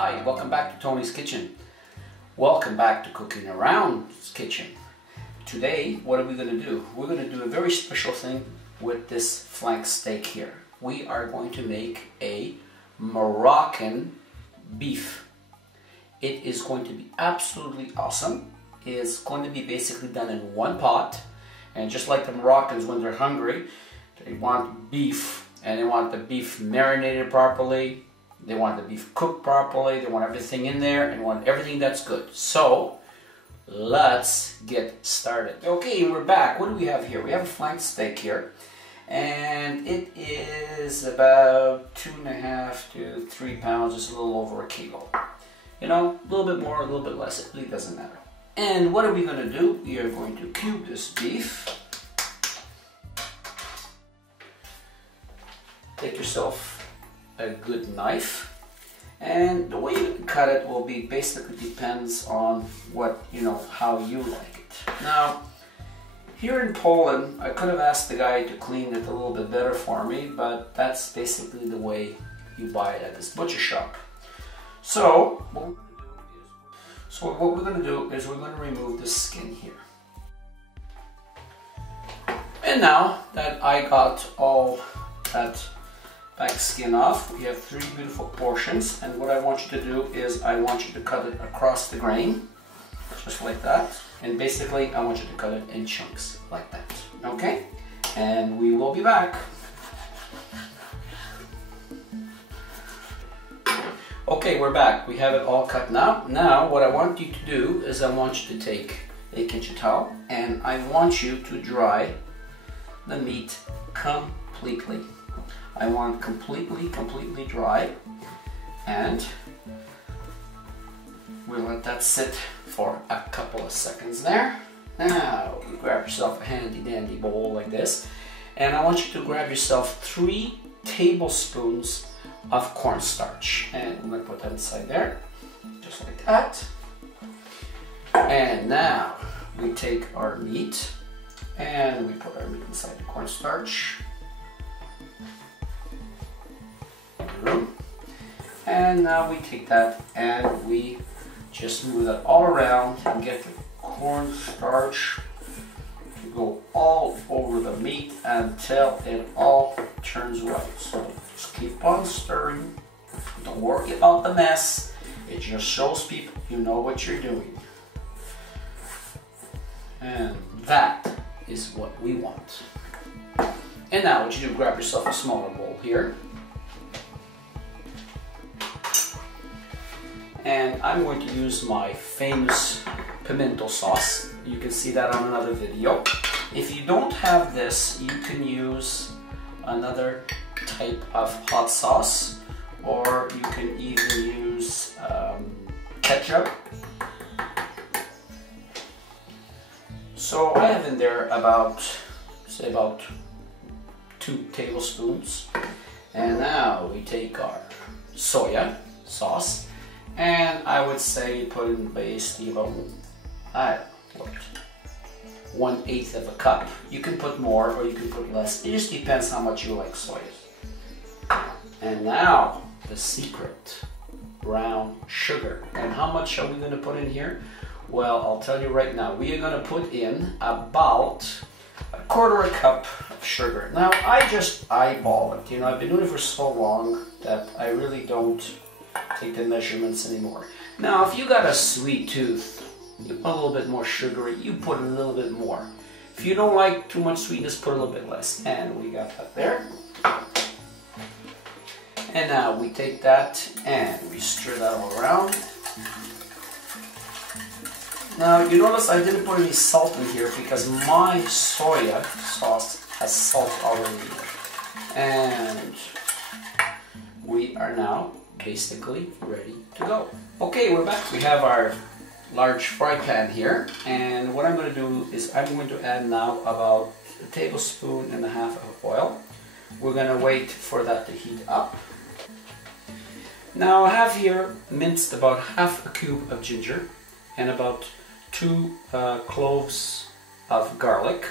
Hi, welcome back to Tony's Kitchen. Welcome back to Cooking Around's Kitchen. Today, what are we going to do? We're going to do a very special thing with this flank steak here. We are going to make a Moroccan beef. It is going to be absolutely awesome. It's going to be basically done in one pot. And just like the Moroccans, when they're hungry, they want beef, and they want the beef marinated properly. They want the beef cooked properly. They want everything in there and want everything that's good. So let's get started. Okay, we're back. What do we have here? We have a flank steak here, and it is about 2.5 to 3 pounds, just a little over a kilo. You know, a little bit more, a little bit less. It really doesn't matter. And what are we going to do? We are going to cube this beef. Take yourself a good knife, and the way you cut it will be basically depends on what, you know, how you like it. Now, here in Poland, I could have asked the guy to clean it a little bit better for me, but that's basically the way you buy it at this butcher shop. So what we're going to do is we're going to remove the skin here. And now that I got all that back skin off, we have 3 beautiful portions, and what I want you to do is I want you to cut it across the grain, just like that, and basically I want you to cut it in chunks like that. Okay, and we will be back. Okay, we're back. We have it all cut now. Now what I want you to do is I want you to take a kitchen towel and I want you to dry the meat completely. I want it completely dry, and we'll let that sit for a couple of seconds there. Now you grab yourself a handy dandy bowl like this, and I want you to grab yourself 3 tablespoons of cornstarch, and I'm going to put that inside there, just like that. And now we take our meat and we put our meat inside the cornstarch. And now we take that and we just move that all around and get the cornstarch to go all over the meat until it all turns white. So just keep on stirring. Don't worry about the mess. It just shows people you know what you're doing. And that is what we want. And now what you do, grab yourself a smaller bowl here. And I'm going to use my famous pimento sauce. You can see that on another video. If you don't have this, you can use another type of hot sauce, or you can even use ketchup. So I have in there about, say about 2 tablespoons. And now we take our soya sauce. And I would say put in basically about, I don't know, 1/8 of a cup. You can put more or you can put less. It just depends how much you like soy. And now the secret, brown sugar. And how much are we going to put in here? Well, I'll tell you right now. We are going to put in about 1/4 cup of sugar. Now I just eyeball it. You know, I've been doing it for so long that I really don't take the measurements anymore. Now if you got a sweet tooth, you want a little bit more sugary, you put a little bit more. If you don't like too much sweetness, put a little bit less. And we got that there. And now we take that and we stir that all around. Now you notice I didn't put any salt in here because my soya sauce has salt already in it. And we are now basically ready to go. Okay, we're back. We have our large fry pan here, and what I'm going to do is I'm going to add now about 1.5 tablespoons of oil. We're going to wait for that to heat up. Now I have here minced about 1/2 cube of ginger and about 2 cloves of garlic,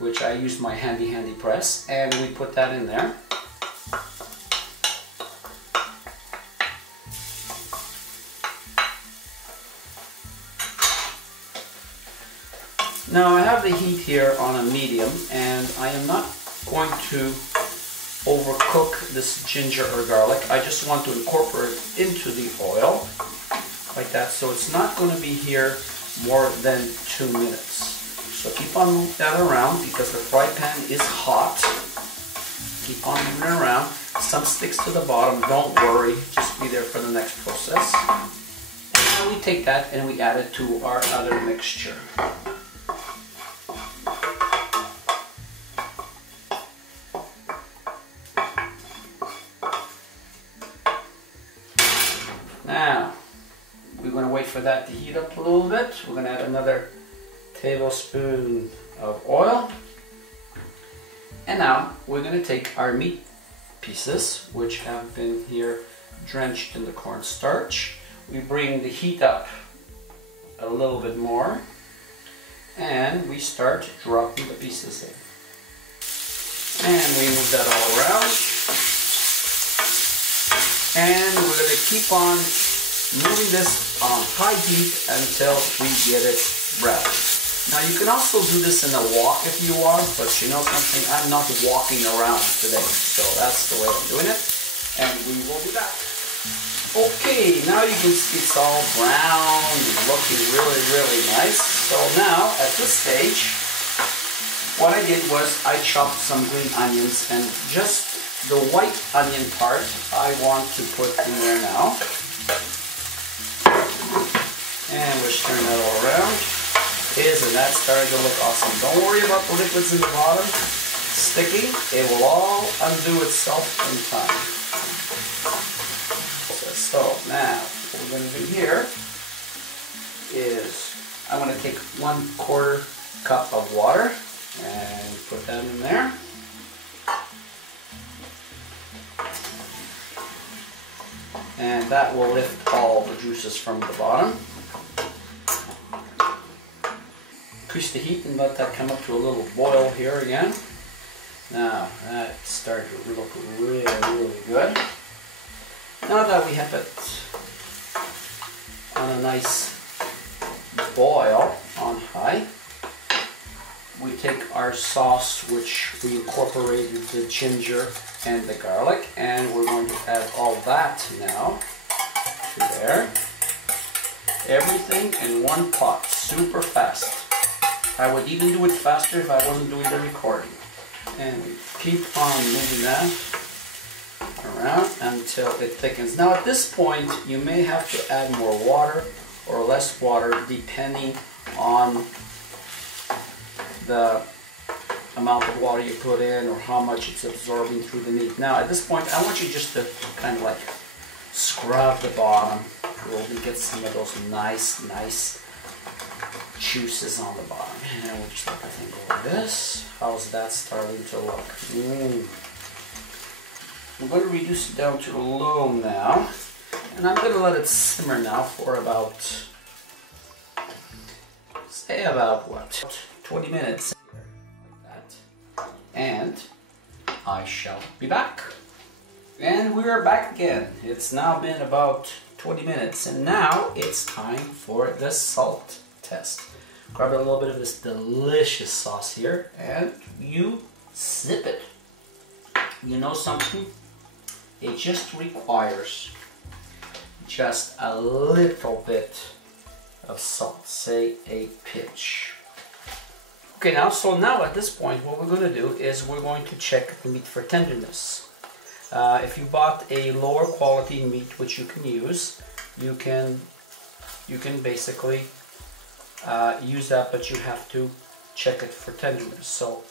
which I used my handy press, and we put that in there. Now I have the heat here on a medium, and I am not going to overcook this ginger or garlic. I just want to incorporate it into the oil like that, so it's not going to be here more than 2 minutes. So keep on moving that around because the fry pan is hot. Keep on moving it around. Some sticks to the bottom, don't worry, just be there for the next process. And now we take that and we add it to our other mixture. Now, we're going to wait for that to heat up a little bit. We're going to add another tablespoon of oil. And now, we're going to take our meat pieces, which have been here drenched in the cornstarch. We bring the heat up a little bit more. And we start dropping the pieces in. And we move that all around. And we're going to keep on moving this on high heat until we get it brown. Now you can also do this in a wok if you want, but you know something, I'm not walking around today, so that's the way I'm doing it. And we will be back. Okay, now you can see it's all brown and looking really, really nice. So now at this stage, what I did was I chopped some green onions, and just the white onion part I want to put in there now. And we're stirring that all around. And that's starting to look awesome. Don't worry about the liquids in the bottom sticking. It will all undo itself in time. So now what we're going to do here is I'm going to take 1/4 cup of water and put that in there. And that will lift all the juices from the bottom. Increase the heat and let that come up to a little boil here again. Now that's starting to look really, really good. Now that we have it on a nice boil on high, we take our sauce, which we incorporated the ginger and the garlic, and we're going to add all that now to there. Everything in one pot, super fast. I would even do it faster if I wasn't doing the recording. And we keep on moving that around until it thickens. Now at this point, you may have to add more water or less water depending on the amount of water you put in or how much it's absorbing through the meat. Now at this point, I want you just to kind of like scrub the bottom where we get some of those nice juices on the bottom. And we'll just let the thing go like this. How's that starting to look? I'm going to reduce it down to low now, and I'm going to let it simmer now for about, say about what, 20 minutes, like that. And I shall be back. And we are back again. It's now been about 20 minutes, and now it's time for the salt test. Grab a little bit of this delicious sauce here, and you sip it. You know something? It just requires just a little bit of salt, say a pinch. Okay, now at this point, what we're going to do is we're going to check the meat for tenderness. If you bought a lower quality meat, which you can use, you can basically use that, but you have to check it for tenderness. So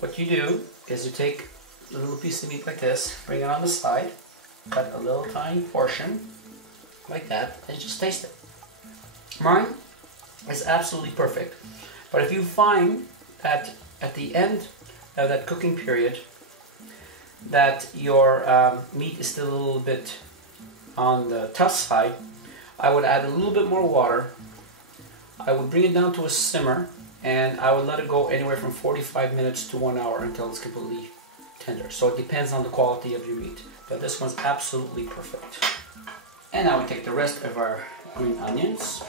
what you do is you take a little piece of meat like this, bring it on the side, cut a little tiny portion like that, and just taste it. Mine is absolutely perfect. But if you find that at the end of that cooking period that your meat is still a little bit on the tough side, I would add a little bit more water. I would bring it down to a simmer, and I would let it go anywhere from 45 minutes to 1 hour until it's completely tender. So it depends on the quality of your meat, but this one's absolutely perfect. And now we take the rest of our green onions,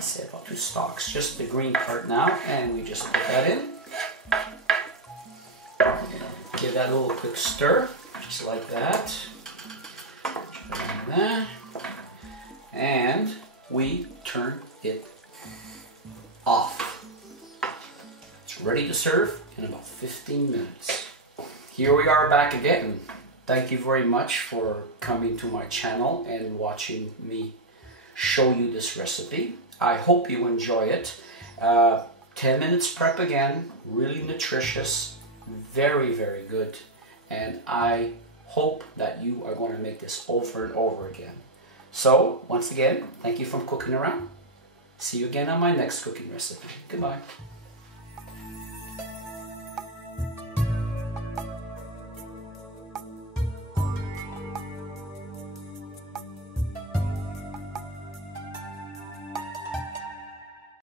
say about 2 stalks, just the green part now, and we just put that in. Give that a little quick stir, just like that. Like that. And we turn it off. It's ready to serve in about 15 minutes. Here we are back again. Thank you very much for coming to my channel and watching me show you this recipe. I hope you enjoy it. 10 minutes prep again, really nutritious, very, very good. And I hope that you are going to make this over and over again. So, once again, thank you for cooking around. See you again on my next cooking recipe. Goodbye.